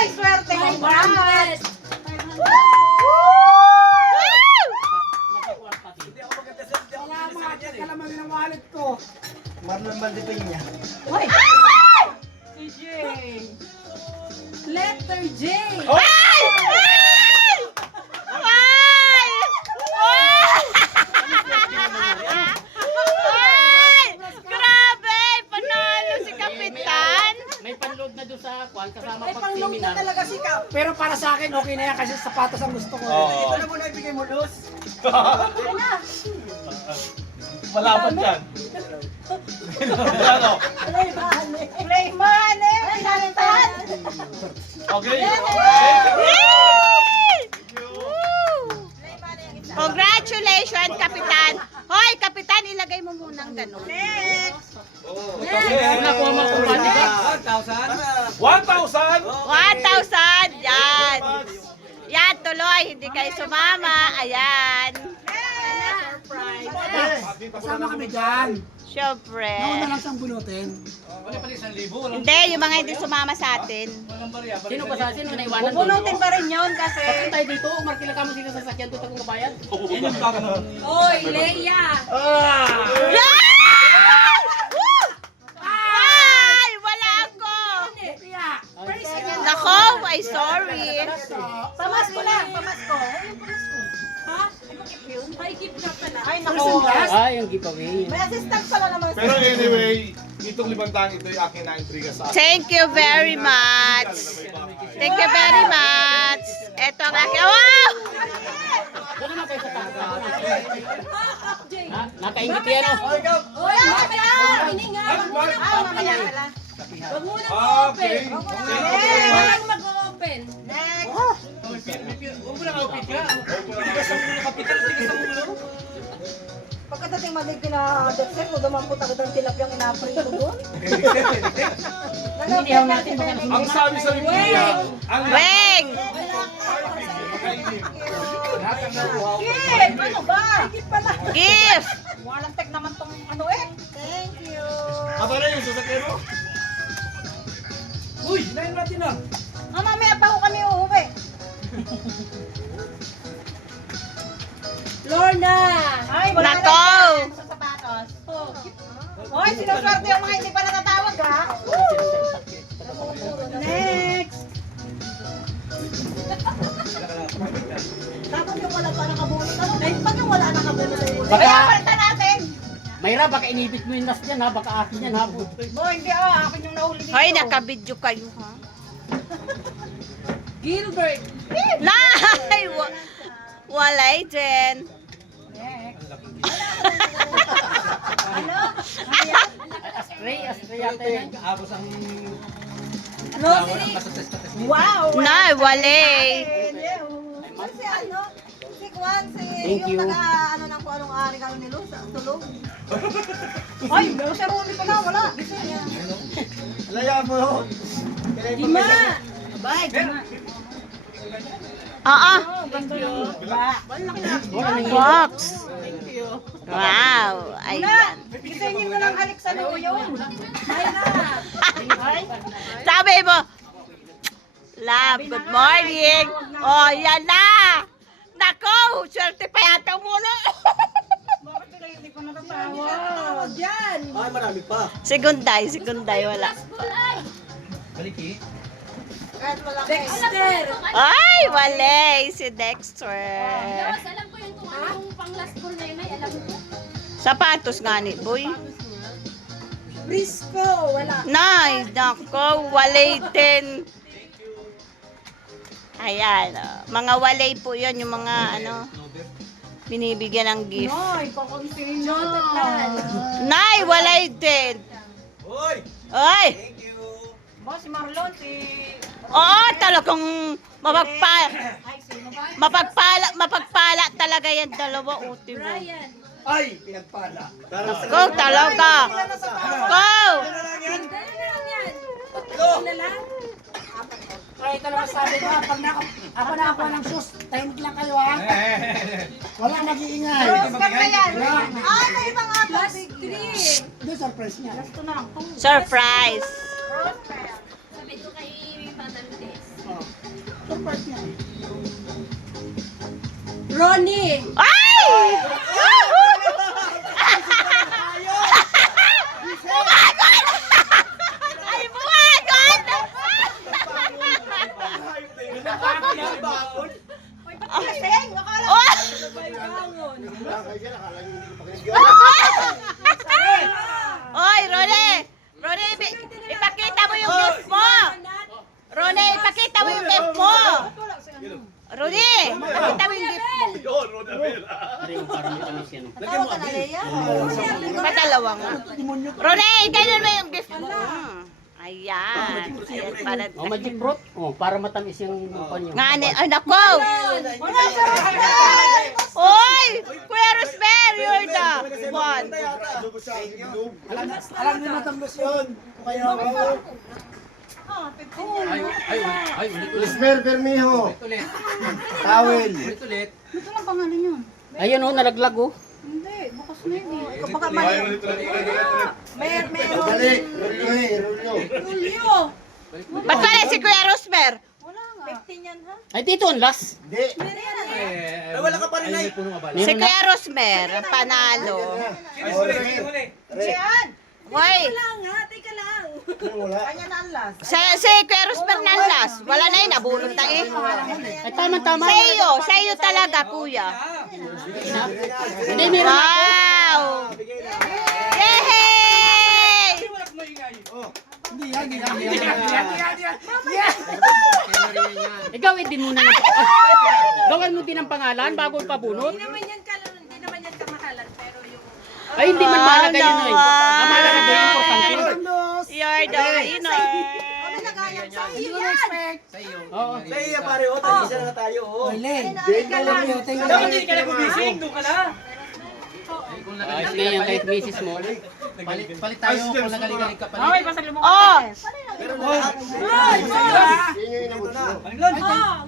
Ay, swerte! Congrats! Salamat! Kalaman din ang wallet ko. Marlon Valdepeña. Uy! Si J. Letter J. Grabe! Panalo si Kapitan! May panload na doon sa kwan kasama May pag pang-load na seminar. talaga si Kap. Pero para sa akin, okay na yan kasi sapatos ang gusto ko. Ito na muna ibigay mo, Luz. Malaban dyan. Ano? Play money! Pinalitan! Okay. Congratulations, Kapitan! Hoy, Kapitan, ilagay mo munang ganun. Next! Nakuha mo kung paano ka. 1,000. 1,000! Yan! Yan, tuloy. Hindi kayo sumama. Ayan. Kasama kami dyan. Siyempre. Nauna lang siyang bunutin. Wala pala 1,000. Hindi, yung mga hindi sumama sa atin. Sino pa sa sino na iwanan Bubunutin pa rin yun kasi... Pagpunta tayo dito, markila ka mo sila sa sakyan doon kung kabayan. Oy, Leia! Yan! Woo! Ay! Wala ako! Nako, ay sorry. Pamasko lang! Pamasko! Ha? Ay, keep na pala. Ay, nako! Ay, ang giveaway. May assistant pala naman. Pero anyway, itong 500 ito yung akin na intriga sa akin. Thank you very much. Thank you very much. Ito ang aking... Wow! Doon naman kayo sa taga. Ha? Nakaingit yan o. Oy, mamaya! Hininga! Mamaya pala. Huwag muna mag-open. Okay. Walang mag-open. Next! Huwag mo na ka-upit ka. Tigas ang ulo, kapitan. Tigas ang ulo. Pagkadating malig na Dexter, kung naman po tagad ang tilapiyang ina-free ko doon. Hindi ako natin baka Ang sabi sa Biblia, ang Weng! kainin. Gift! Ano ba? Gift pala. Gift! Walang tek naman tong ano eh. Thank you. Aba na yung sasakyan mo? Uy, hinayin natin na. Mamaya pa ko kami uuwi. Lorna! Ay, wala Nako! na yan sa sapatos. Hoy, sinuswerte yung mga hindi pa natatawag ha. Next! Dapat yung wala pa nakabunot. Ano? Ay, pag yung wala nakabunot. Baka- Kaya palitan natin. Mayra, baka inibit mo yung last yan ha. Baka akin yan ha. Boy, hindi akin yung nahuli dito. Hoy, nakabidyo kayo, ha? Gilbert! Nay! Walay din. Ano? Astray yata yan. Ano? Wow! Nay, walay. Si ano? Si Juan, Thank yung you. taga ano ng kung anong ari kayo ni Luz, tulog. Ay, si Rumi pa na, wala. Alaya mo. Dima! Abay, Dima. Thank you. Box. Wow. Ayan. Gisingin mo lang halik sa loo yun. Ay na. Sabi mo, Love, good morning. Oh, yan na. Nako, swerte pa yata muna. Bakit sila hindi pa natatawa? Diyan. Ay, marami pa. Segunday, wala. Baliki. Dexter. Ay, walay si Dexter. Alam ko yung kung ano yung pang last call na yun ay alam ko. Sapatos nga ni boy. Brisco, wala. Nay, nako, walay din. Ayan, oh. Mga walay po yun, yung mga ano, binibigyan ng gift. Ay, pakonsinyo. Nay, walay din. Hoy! Ay, Thank you. Ba, si Marlon, si... oo, talagang mapagpala talaga yan dalawa, uti mo. Ay, pinagpala. Go, talaga. Go! Ay, talaga sabi ko, pag ako nakakuha ng shoes, tahimik lang kayo ha. Wala mag-iingay. Oscar na yan. Ah, may ibang apat. Ito surprise niya. Ito na lang. Surprise. Sabi ko kay Madam Tess. Surprise niya. Ronnie! Ay! Bumagon! Ay, bumagon! Lasing! Akala Oh! may bangon. Oy, Rone! Rone, ipakita mo yung gift mo! Rone, ipakita mo yung gift mo! Rone, ipakita mo yung gift mo. Ari yung parang may tamis yan. Tawa ka na, Lea. Patalawa nga. Rone, ganyan mo yung gift mo. Ayan. Ayan, para... Oh, magic fruit. Oh, para matamis yung panyo. Nga, ay, nako! Oy! Kuya Rosemary, you're the one. Alam niyo na tambos yun. Kayo. Lismer Bermejo. Ulit. Tawel. Ulit. Ito lang pangalan yun. Ayun oh, nalaglag oh. Hindi, bukas na yun eh. Baka Balik. Rolyo. Julio! Ba't pala si Kuya Rosemary? Wala nga. 15 yan ha? Ay, dito ang last. Hindi. Wala ka pa rin ay. Punong abala. Si Kuya Rosemary, panalo. Ay, huli. Yan! Hoy, Nga, teka lang. Wala. Kanya na ang last. si Kuya Rosemary na last. Wala na yun, nabulot na eh. Ay, tama-tama. Sa iyo talaga, Kuya. Hindi, meron ako. Wow! Yay! Hindi yan. Ikaw, hindi muna na. Gawan mo din ang pangalan bago ipabunot. Hindi naman yan kamahalan, pero yung... Ay, hindi man mahalaga yun eh. Ang mahalaga doon, importante. You're the winner. Hindi ko na-expect. Oo. Sa iya pare, oh, tag-isa na tayo, oh. Len, thank you. Dapat hindi ka na gumising, doon ka na. Ayos na yan kahit misis mo. Palit tayo kung nagaling-galing ka pa. Oh, Yun yung inabot mo.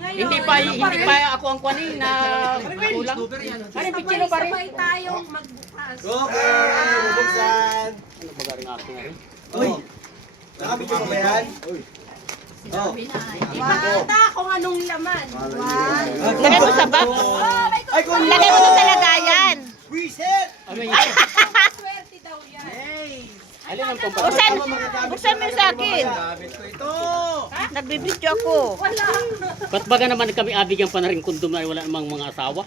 Hindi pa ako ang kwanin na kulang. Ano yung picture pa rin? Sabay tayong magbukas. Buksan. Ano ba garing aking rin? Uy. Nakabidyo mo ba yan? Ipakita kung anong laman. lagay mo sa box. Ay, kung Lagay mo sa lagayan. Reset! Ano yun? Swerte daw yan. Alin ang pampapag? Buksan mo yung sa akin. Gamit ko ito. Nagbibidyo ako. Wala. Ba't baga naman kami abigyan pa na rin kondom na wala namang mga asawa?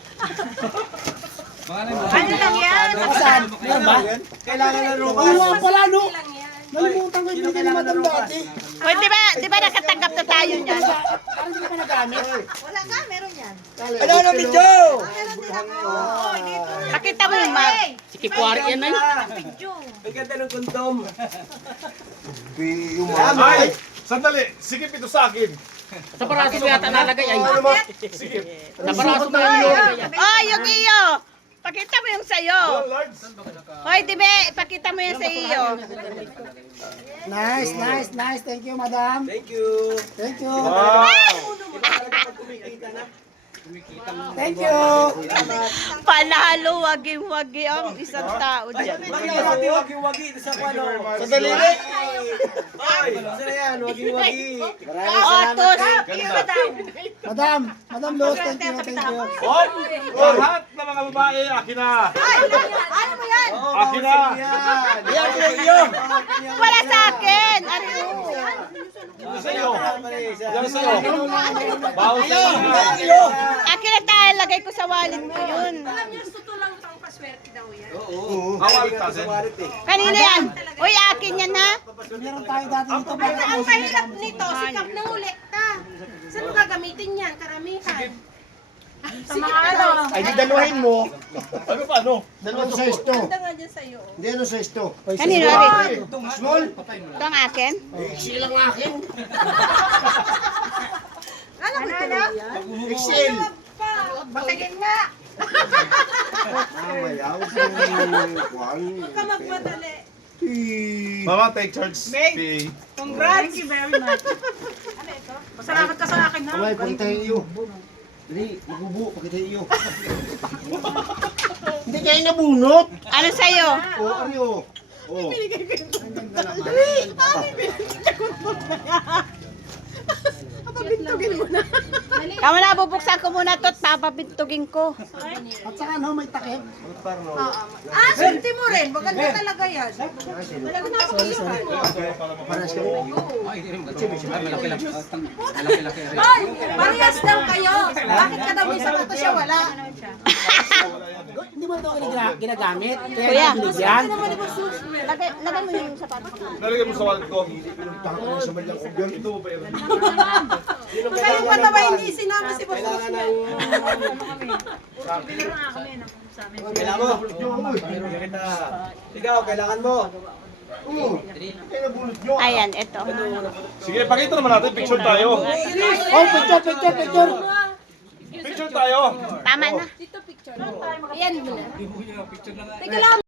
Ano lang yan? Saan? Yan ba? Kailangan na rin Wala pala, no? Lang yan. Nalimutan ko yung hindi naman ang dati. Hoy, di ba nakatanggap na tayo niyan? Parang hindi pa nagamit. Wala ka, meron yan. Ano na video? Pakita mo yung map. Si Kikwari yan na yun. Ang ganda ng kondom. Ay! Sandali! Sikip ito sa akin! Sa paraso mo yata nalagay ay. Sikip! Sa paraso mo nalagay. Oh, yung iyo. Pakita mo yung sayo. Large! Hoy, di ba? Pakita mo yung sa iyo. Nice. Thank you, madam. Thank you. Thank you. Wow! Thank you. Panalo, wagi-wagi ang isang tao dyan. Wagi-wagi sa kwano. Sa daliri. Ay, saan na yan? Wagi-wagi. Otos. Madam Luz, thank you. Oh! Lahat ng mga babae, akin na! Ano mo yan? Akin na! Yan, iyo. Wala sa akin. Ano? Ano sa'yo? Yan sa'yo! Bawas sa'yo! Iyo. Akin na tayo. Lagay ko sa wallet ko yun. Alam niyo, suto lang pang paswerte daw yan. Oo. Awal tasin. Kanina yan. Uy, akin yan ha. Meron tayo dati dito. Ang mahirap nito, sikap ng ulekta. Saan mo gagamitin yan? Karamihan. Sa mga ano? Ay, di daluhin mo. Ano pa, ano? Dalawang size to. Ganda nga dyan sa'yo. Hindi, ano size to? Kanina rin. Small? Ito ang akin. Silang akin. Ano ba ito? Excel. Patingin nga. Mamaya, huwag mong kuhan. Huwag ka magmadali. Mama, take charge. Pay. Congrats! Thank you very much. Ano ito? Pasalamat ka sa akin ha. Kamay, pakita yung iyo. Dali, mabubu, pakita yung iyo. Hindi kayo nabunot. Ano sa'yo? O, ano? O. Kamo na, bubuksan ko muna to at papapintugin ko. At saka no, may takip. Swerte mo rin. Maganda talaga yan. Hoy! Parehas daw kayo. Bakit ka daw may sapatos siya wala? Hindi mo ito ginagamit. Kuya. Kaya binigyan. Lagay mo yung sapatos. Nalagay mo sa wallet ko. Kayo pa na ba hindi sinama si Boss niya? Kailangan mo. Ikaw, kailangan mo. Ayan, ito. Sige, pakita naman natin. Picture tayo. Oh, picture. Picture tayo. Tama na. Ayan mo na. Teka lang.